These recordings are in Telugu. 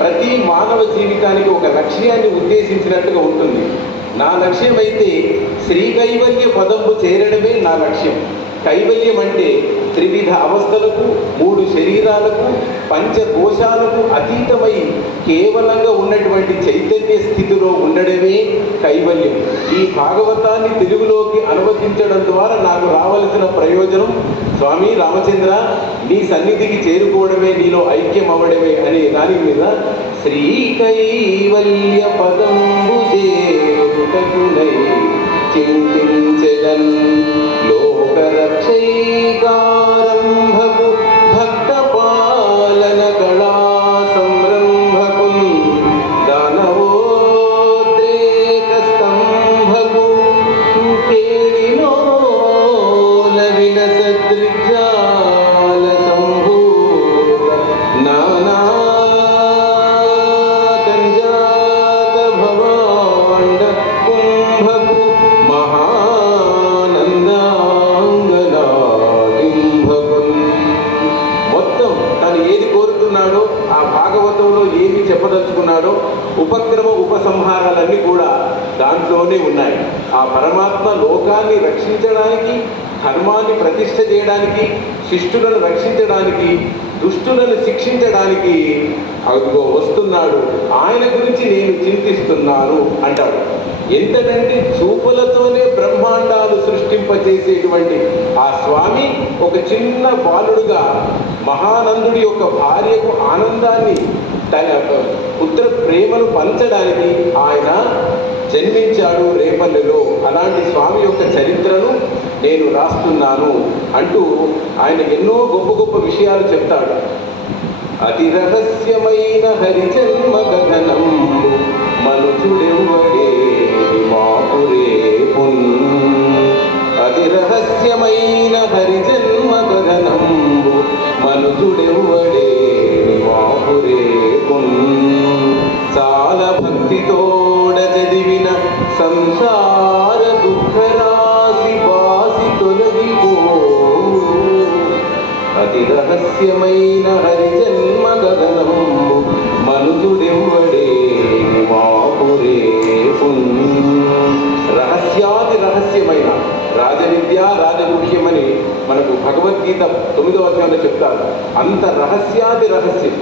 ప్రతి మానవ జీవితానికి ఒక లక్ష్యాన్ని ఉద్దేశించినట్టుగా ఉంటుంది. నా లక్ష్యం అయితే శ్రీకైవల్య పదంబు చేరడమే నా లక్ష్యం. కైవల్యం అంటే త్రివిధ అవస్థలకు, 3 శరీరాలకు, పంచకోశాలకు అతీతమై కేవలంగా ఉన్నటువంటి చైతన్య స్థితిలో ఉండడమే కైవల్యం. ఈ భాగవతాన్ని తెలుగులోకి అనువదించడం ద్వారా నాకు రావలసిన ప్రయోజనం, స్వామి రామచంద్ర నీ సన్నిధికి చేరుకోవడమే, నీలో ఐక్యం అవ్వడమే అనే దాని మీద శ్రీకైవల్య పదంబు చేరుటకునై చింతించెదన్ లోకరక్షైకారంభకు భక్త పాలన కళా సంరంభకున్ దానవోద్రేక స్తంభకు కేళిలోల వినసదృజాల సంభూత నానా కంజాత భవాండ కుంభకు మొత్తం తను ఏది కోరుతున్నాడో, ఆ భాగవతంలో ఏమి చెప్పదలుచుకున్నాడో ఉపక్రమ ఉపసంహారాలన్నీ కూడా దాంట్లోనే ఉన్నాయి. ఆ పరమాత్మ లోకాన్ని రక్షించడానికి, ధర్మాన్ని ప్రతిష్ఠ చేయడానికి, శిష్టులను రక్షించడానికి, దుష్టులను శిక్షించడానికి అదిగో వస్తున్నాడు. ఆయన గురించి నేను చింతిస్తున్నాను అంటాడు. ఎంతకంటే చూపులతోనే బ్రహ్మాండాలు సృష్టింపచేసేటువంటి ఆ స్వామి ఒక చిన్న బాలుడుగా మహానందుడి యొక్క భార్యకు ఆనందాన్ని, తన పుత్ర ప్రేమను పంచడానికి ఆయన జన్మించాడు రేపల్లెలో. అలాంటి స్వామి యొక్క చరిత్రను నేను రాస్తున్నాను అంటూ ఆయన ఎన్నో గొప్ప గొప్ప విషయాలు చెప్తాడు. అతి రహస్యమైన హరిజన్మ గగనంబు మనుచుడెవ్వడే మాపురేపున్. అతి రహస్యమైన హరిజన్మ గగనంబు మనుచుడెవ్వడే మాపురేపున్. చాలా భక్తితోడ చదివిన సంసార దుఃఖరాశి బాసి తొలగిపో. అతి రహస్యమైన హరిజన్మ గగనంబు మనుజుడెవ్వడే మాపురేపున్. రహస్యాది రహస్యమైన రాజవిద్య రాజగుహ్యమని మనకు భగవద్గీత 9వ అధ్యాయంలో చెప్తారు. అంత రహస్యాది రహస్యం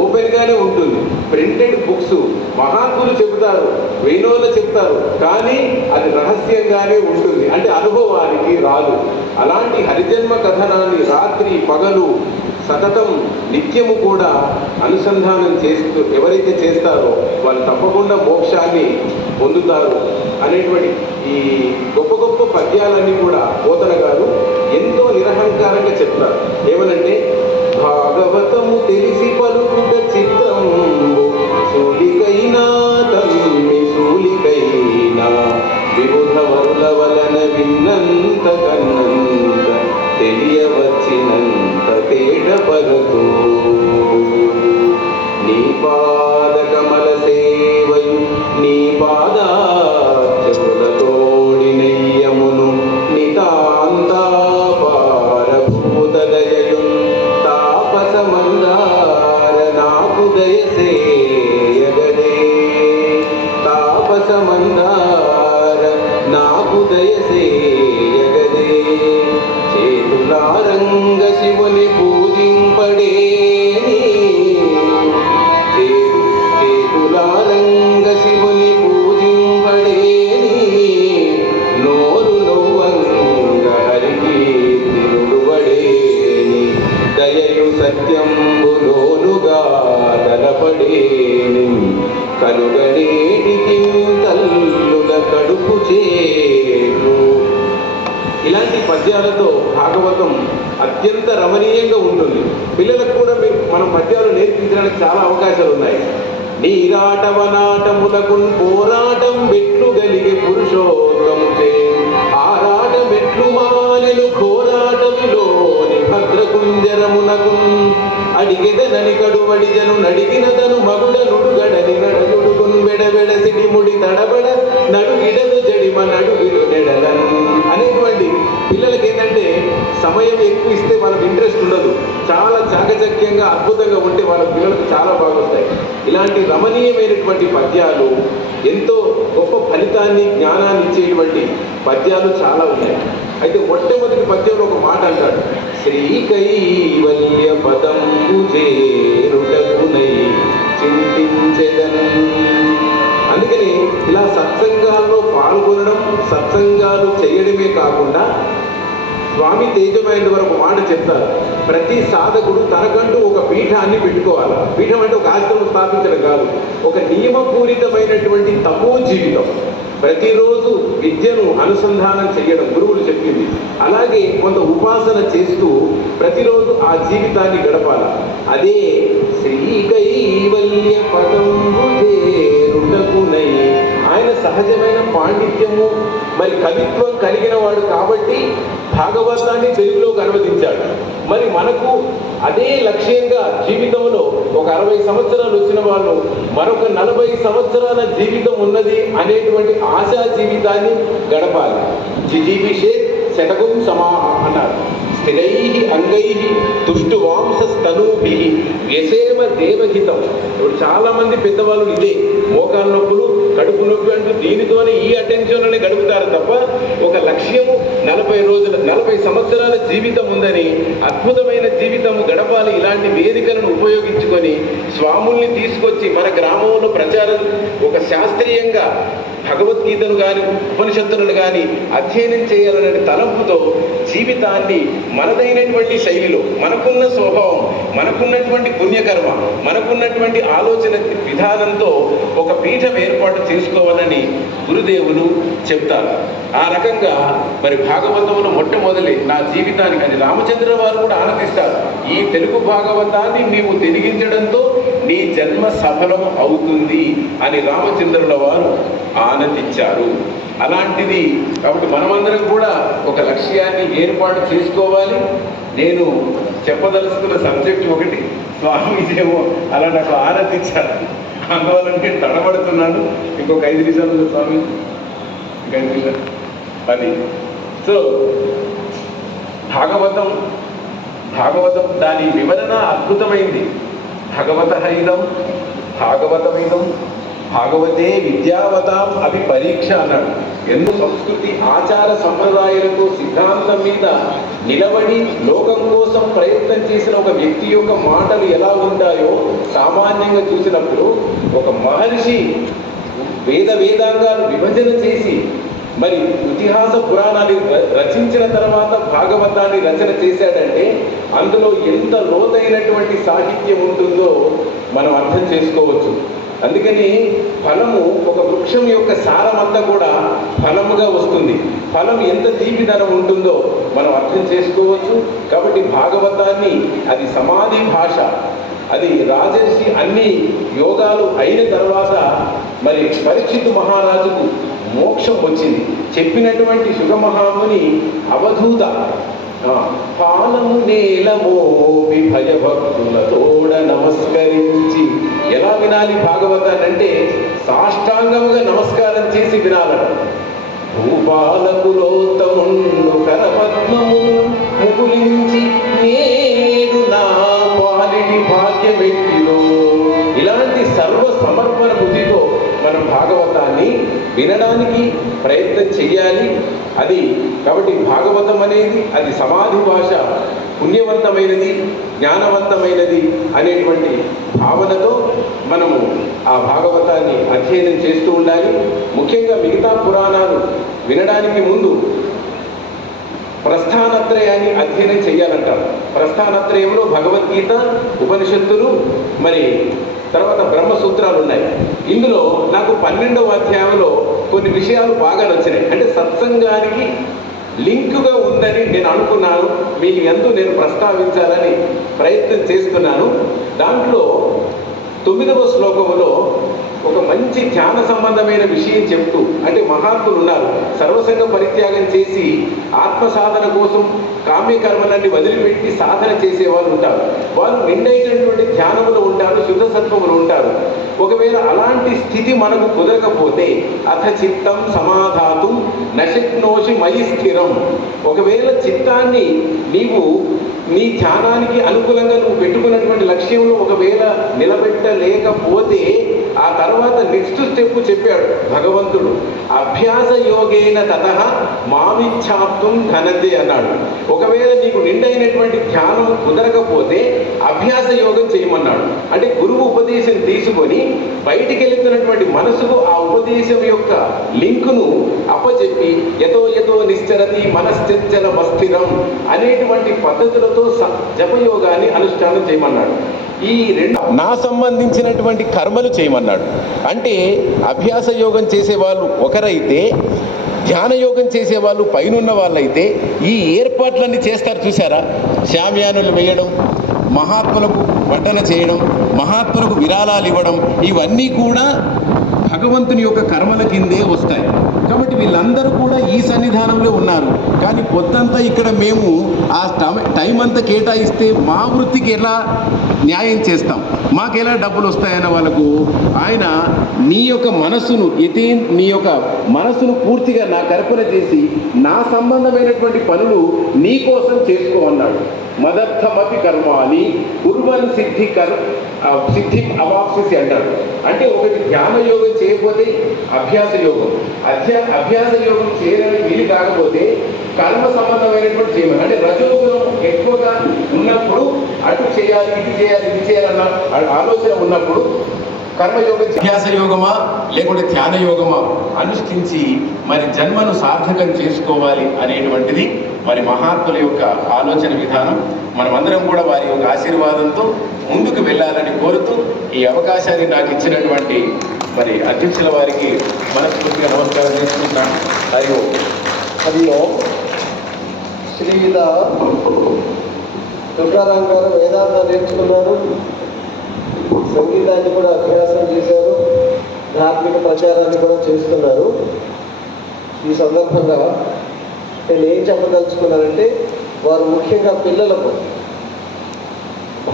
ఓపెన్గానే ఉంటుంది. ప్రింటెడ్ బుక్స్ మహాత్ములు చెబుతారు, వేణోలు చెప్తారు, కానీ అది రహస్యంగానే ఉంటుంది, అంటే అనుభవానికి రాదు. అలాంటి హరిజన్మ కథనాన్ని రాత్రి పగలు సతతం నిత్యము కూడా అనుసంధానం చేస్తూ ఎవరైతే చేస్తారో వాళ్ళు తప్పకుండా మోక్షాన్ని పొందుతారు అనేటువంటి ఈ గొప్ప గొప్ప పద్యాలన్నీ కూడా పోతన గారు ఎంతో నిరహంకారంగా చెప్తారు. ఏమనంటే, భాగవతము తెలిసి పలుకుట చిత్రంబు సూలికైనా తమ్మి సూలికైనా విబుధ వరుల వలన విన్నంత కన్నంత తెలియవచ్చినంత తేటపరతు. నీ పాద కమల సేవయు నీ పాదాచములతోడి నెయ్యమును నితాంతాపారభూత దయయు తాపసమందార నాకు దయసేయగదే. తాపసమందార నాకు దయసేయగదే. చేతులారంగ శివుని పూజింపడేని, చేతులారంగ శివుని పూజింపడేని, నోరు నవ్వంగ హరికి తిరుడుబడేని, దయయు సత్యంబులోనుగా తలపడేని, కనుగనేటికి తల్లుల కడుపు చేరు. ఇలాంటి పద్యాలతో భాగవతం అత్యంత రమణీయంగా ఉంటుంది. పిల్లలకు కూడా మనం పద్యాలు నేర్పించడానికి చాలా అవకాశాలు ఉన్నాయి. నీరాటవనాటములకు పోరాటం మెట్లు గలిగే పురుషోత్తము చే ఆరాట మెట్లు మానెను ఘోరాటములోని భద్రకుంజరమునకు అడిగెదనని కడువడిజను నడిగినదను మగుడ నుడుగడని నడలుడుగున్ వెడవెడసిడి ముడి తడబడ నడుగిడలు జడిమ నడుగిడు నెడలను అనేటువంటి పిల్లలకి ఏంటంటే సమయం ఎక్కువ ఇస్తే వాళ్ళకి ఇంట్రెస్ట్ ఉండదు. చాలా చాకచక్యంగా అద్భుతంగా ఉంటే వాళ్ళ పిల్లలకు చాలా బాగా వస్తాయి. ఇలాంటి రమణీయమైనటువంటి పద్యాలు, ఎంతో గొప్ప ఫలితాన్ని జ్ఞానాన్ని ఇచ్చేటువంటి పద్యాలు చాలా ఉన్నాయి. అయితే మొట్టమొదటి పద్యంలో ఒక మాట అంటాడు, శ్రీ కైవల్య పదంబు చేరుటకునై చింతించెదన్. అందుకని ఇలా సత్సంగాల్లో పాల్గొనడం, సత్సంగాలు చేయడమే కాకుండా స్వామి తేజమైన వరకు మాట చెప్తారు, ప్రతి సాధకుడు తనకంటూ ఒక పీఠాన్ని పెట్టుకోవాలి. పీఠం అంటే ఒక ఆశ్రమం స్థాపించడం కాదు, ఒక నియమపూరితమైనటువంటి తపో జీవితం. ప్రతిరోజు విద్యను అనుసంధానం చేయడం గురువులు చెప్పింది. అలాగే కొంత ఉపాసన చేస్తూ ప్రతిరోజు ఆ జీవితాన్ని గడపాలి. అదే శ్రీ కైవల్య పదంబు చేరుటకునై. ఆయన సహజమైన పాండిత్యము మరి కవిత్వం కలిగిన వాడు కాబట్టి భాగవతాన్ని తెలుగులోకి అనువదించాడు. మరి మనకు అదే లక్ష్యంగా జీవితంలో ఒక 60 సంవత్సరాలు వచ్చిన వాళ్ళు మరొక 40 సంవత్సరాల జీవితం ఉన్నది అనేటువంటి ఆశా జీవితాన్ని గడపాలి. జిజీవిషే శతకం సమాహ అన్నారు. స్థిరై అంగై తుష్టువాంసస్తనూభి వ్యసేమ దేవహితం. ఇప్పుడు చాలా మంది పెద్దవాళ్ళు ఇదే మోకాలు నొప్పులు, కడుపు నొప్పి అంటూ దీనితోనే ఈ అటెన్షన్లోనే గడుపుతారు తప్ప ఒక లక్ష్యము 40 సంవత్సరాల జీవితం ఉందని, అద్భుతమైన జీవితం గడపాలి. ఇలాంటి వేదికలను ఉపయోగించుకొని స్వాముల్ని తీసుకొచ్చి మన గ్రామంలో ప్రచారం, ఒక శాస్త్రీయంగా భగవద్గీతను కానీ ఉపనిషత్తులను కానీ అధ్యయనం చేయాలనే తలంపుతో జీవితాన్ని మనదైనటువంటి శైలిలో, మనకున్న స్వభావం, మనకున్నటువంటి పుణ్యకర్మ, మనకున్నటువంటి ఆలోచన విధానంతో ఒక పీఠం ఏర్పాటు చేసుకోవాలని గురుదేవులు చెప్తారు. ఆ రకంగా మరి భాగవతమును మొట్టమొదటి నా జీవితానికి, అది రామచంద్ర వారు కూడా ఆనందిస్తారు, ఈ తెలుగు భాగవతాన్ని నీవు తెలిగించడంతో నీ జన్మ సఫలం అవుతుంది అని రామచంద్రుల వారు ఆనందించారు. అలాంటిది కాబట్టి మనమందరం కూడా ఒక లక్ష్యాన్ని ఏర్పాటు చేసుకోవాలి. నేను చెప్పదలుచుకున్న సబ్జెక్ట్ ఒకటి, స్వామీజేమో అలా నాకు ఆనందించారు, అందువల్ల తడబడుతున్నాను. ఇంకొక 5 నిమిషాలు స్వామి, ఇంకా 5 నిమిషాలు అది. సో భాగవతం దాని వివరణ అద్భుతమైంది. భగవతః భాగవతమిదం భాగవతే విద్యావతాం అవి పరీక్ష అన్నాడు. ఎన్నో సంస్కృతి ఆచార సంప్రదాయాలతో సిద్ధాంతం మీద నిలబడి లోకం కోసం ప్రయత్నం చేసిన ఒక వ్యక్తి యొక్క మాటలు ఎలా ఉంటాయో సామాన్యంగా చూసినప్పుడు, ఒక మహర్షి వేదాంగాలు విభజన చేసి మరి ఇతిహాస పురాణాలు రచించిన తర్వాత భాగవతాన్ని రచన చేశాడంటే అందులో ఎంత లోతైనటువంటి సాహిత్యం ఉంటుందో మనం అర్థం చేసుకోవచ్చు. అందుకని ఫలము, ఒక వృక్షం యొక్క సారమంతా కూడా ఫలముగా వస్తుంది. ఫలం ఎంత తీపిదనం ఉంటుందో మనం అర్థం చేసుకోవచ్చు. కాబట్టి భాగవతాన్ని, అది సమాధి భాష, అది రాజర్షి అన్ని యోగాలు అయిన తర్వాత మరి పరీక్షితు మహారాజుకు మోక్షం వచ్చింది. చెప్పినటువంటి సుగమహాముని అవధూత పాలము నేలమోపి భయభక్తులతోడ నమస్కరించి. ఎలా వినాలి భాగవతాన్ని అంటే సాష్టాంగముగా నమస్కారం చేసి వినాలట. భూపాలకులోత్తముండు కరపద్మము ముకులించి నేడు నా పాలిడి భాగ్యమెట్టిలో. ఇలాంటి సర్వ సమర్పణ బుద్ధితో మనం భాగవతాన్ని వినడానికి ప్రయత్నం చెయ్యాలి. అది కాబట్టి భాగవతం అనేది అది సమాధి భాష, పుణ్యవంతమైనది, జ్ఞానవంతమైనది అనేటువంటి భావనతో మనము ఆ భాగవతాన్ని అధ్యయనం చేస్తూ ఉండాలి. ముఖ్యంగా మిగతా పురాణాలు వినడానికి ముందు ప్రస్థానత్రయాన్ని అధ్యయనం చేయాలంటారు. ప్రస్థానత్రయంలో భగవద్గీత, ఉపనిషత్తులు, మరి తర్వాత బ్రహ్మసూత్రాలు ఉన్నాయి. ఇందులో నాకు 12వ అధ్యాయంలో కొన్ని విషయాలు బాగా నచ్చినాయి. అంటే సత్సంగానికి లింకుగా ఉందని నేను అనుకున్నాను, మీ యందు నేను ప్రస్తావించాలని ప్రయత్నం చేస్తున్నాను. దాంట్లో 9వ శ్లోకములో ఒక మంచి ధ్యాన సంబంధమైన విషయం చెప్తూ, అంటే మహాత్ములు ఉన్నారు సర్వసంగ పరిత్యాగం చేసి ఆత్మ సాధన కోసం కామ్యకర్మలన్నీ వదిలిపెట్టి సాధన చేసే వాళ్ళు ఉంటారు. వాళ్ళు నిండైనటువంటి ధ్యానములు ఉంటారు, శుద్ధ సత్వములు ఉంటారు. ఒకవేళ అలాంటి స్థితి మనకు కుదరకపోతే అథ చిత్తం సమాధాతు నశక్నోషి మయి స్థిరం. ఒకవేళ చిత్తాన్ని నీవు నీ ధ్యానానికి అనుకూలంగా నువ్వు పెట్టుకున్నటువంటి లక్ష్యంలో ఒకవేళ నిలబెట్టలేకపోతే ఆ తర్వాత నెక్స్ట్ స్టెప్ చెప్పాడు భగవంతుడు, అభ్యాస యోగేన తతః మామిచ్ఛాప్తుం ధనంజయ అన్నాడు. ఒకవేళ నీకు నిండైనటువంటి ధ్యానం కుదరకపోతే అభ్యాస యోగం చేయమన్నాడు. అంటే గురువు ఉపదేశం తీసుకొని బయటికి వెళ్తున్నటువంటి మనసుకు ఆ ఉపదేశం యొక్క లింకును అప్పచెప్పి యతో యతో నిశ్చరతి మనశ్చంచల మస్థిరం అనేటువంటి పద్ధతులతో జపయోగాన్ని అనుష్ఠానం చేయమన్నాడు. ఈ రెండు నా సంబంధించినటువంటి కర్మలు చేయమన్నాడు. అంటే అభ్యాస యోగం చేసేవాళ్ళు ఒకరైతే, ధ్యాన యోగం చేసేవాళ్ళు పైనున్న వాళ్ళైతే ఈ ఏర్పాట్లన్నీ చేస్తారు చూసారా. శామ్యానులు వేయడం, మహాత్ములకు వడ్డన చేయడం, మహాత్ములకు విరాళాలు ఇవ్వడం, ఇవన్నీ కూడా భగవంతుని యొక్క కర్మల కిందే వస్తాయి. కాబట్టి వీళ్ళందరూ కూడా ఈ సన్నిధానంలో ఉన్నారు. కానీ పొద్దంతా ఇక్కడ మేము ఆ టైం అంతా కేటాయిస్తే మా వృత్తికి ఎలా న్యాయం చేస్తాం, మాకు ఎలా డబ్బులు వస్తాయన్న వాళ్ళకు ఆయన నీ యొక్క మనస్సును నీ యొక్క మనస్సును పూర్తిగా నా కల్పన చేసి నా సంబంధమైనటువంటి పనులు నీ కోసం చేసుకో అన్నాడు. మదర్థమపి కర్మాని కుర్వన్ సిద్ధి అవాప్సిసి అంటారు. అంటే ఒకటి ధ్యాన యోగం చేయకపోతే అభ్యాస యోగం, అభ్యాస యోగం చేయడానికి వీలు కాకపోతే కర్మ సంబంధమైనటువంటి చేయమని, అంటే రజోగుణం ఎక్కువగా ఉన్నప్పుడు అటు చేయాలి ఇటు చేయాలి ఇది చేయాలన్న ఆలోచన ఉన్నప్పుడు కర్మయోగం అభ్యాస యోగమా లేకుంటే ధ్యాన యోగమా అనుష్ఠించి మరి జన్మను సార్థకం చేసుకోవాలి అనేటువంటిది మరి మహాత్ముల యొక్క ఆలోచన విధానం. మనమందరం కూడా వారి యొక్క ఆశీర్వాదంతో ముందుకు వెళ్ళాలని కోరుతూ ఈ అవకాశాన్ని నాకు ఇచ్చినటువంటి మరి అధ్యక్షుల వారికి మనస్ఫూర్తిగా నమస్కారం చేసుకుంటాను. హరి ఓం. శ్రీల తుకారాం గారు వేదాంతం నేర్చుకున్నారు, సంగీతాన్ని కూడా అభ్యాసం చేశారు, ధార్మిక ప్రచారాన్ని కూడా చేస్తున్నారు. ఈ సందర్భంగా నేను ఏం చెప్పదలుచుకున్నానంటే, వారు ముఖ్యంగా పిల్లలకు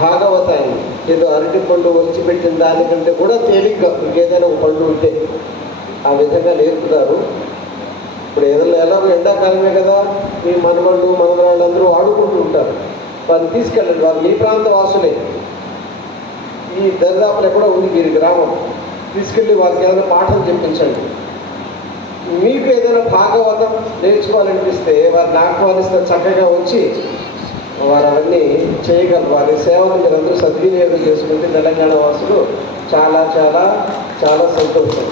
భాగవతాన్ని ఏదో అరటి పండు వచ్చిపెట్టిన దానికంటే కూడా తేలిగ్గా ఇంకేదైనా ఒక పండు ఉంటే ఆ విధంగా నేర్పుతారు. ఇప్పుడు ఏదైనా ఎలాగో ఎండాకాలమే కదా, మీ మనవాళ్ళు మనవరాళ్ళందరూ ఆడుకుంటూ ఉంటారు. వారిని తీసుకెళ్ళండి, వారు మీ ప్రాంత వాసులే, ఈ దరిదాపులు ఎక్కడో ఉంది వీరి గ్రామం, తీసుకెళ్ళి వారికి ఏదైనా పాఠం చెప్పించండి. మీకు ఏదైనా భాగవతం నేర్చుకోవాలనిపిస్తే వారిని ఆహ్వానిస్తే చక్కగా వచ్చి వారు అవన్నీ చేయగలరు. వారి సేవను మీరు అందరూ సద్వినియోగం చేసుకుంటే తెలంగాణ వాసులు చాలా చాలా చాలా సంతోషం.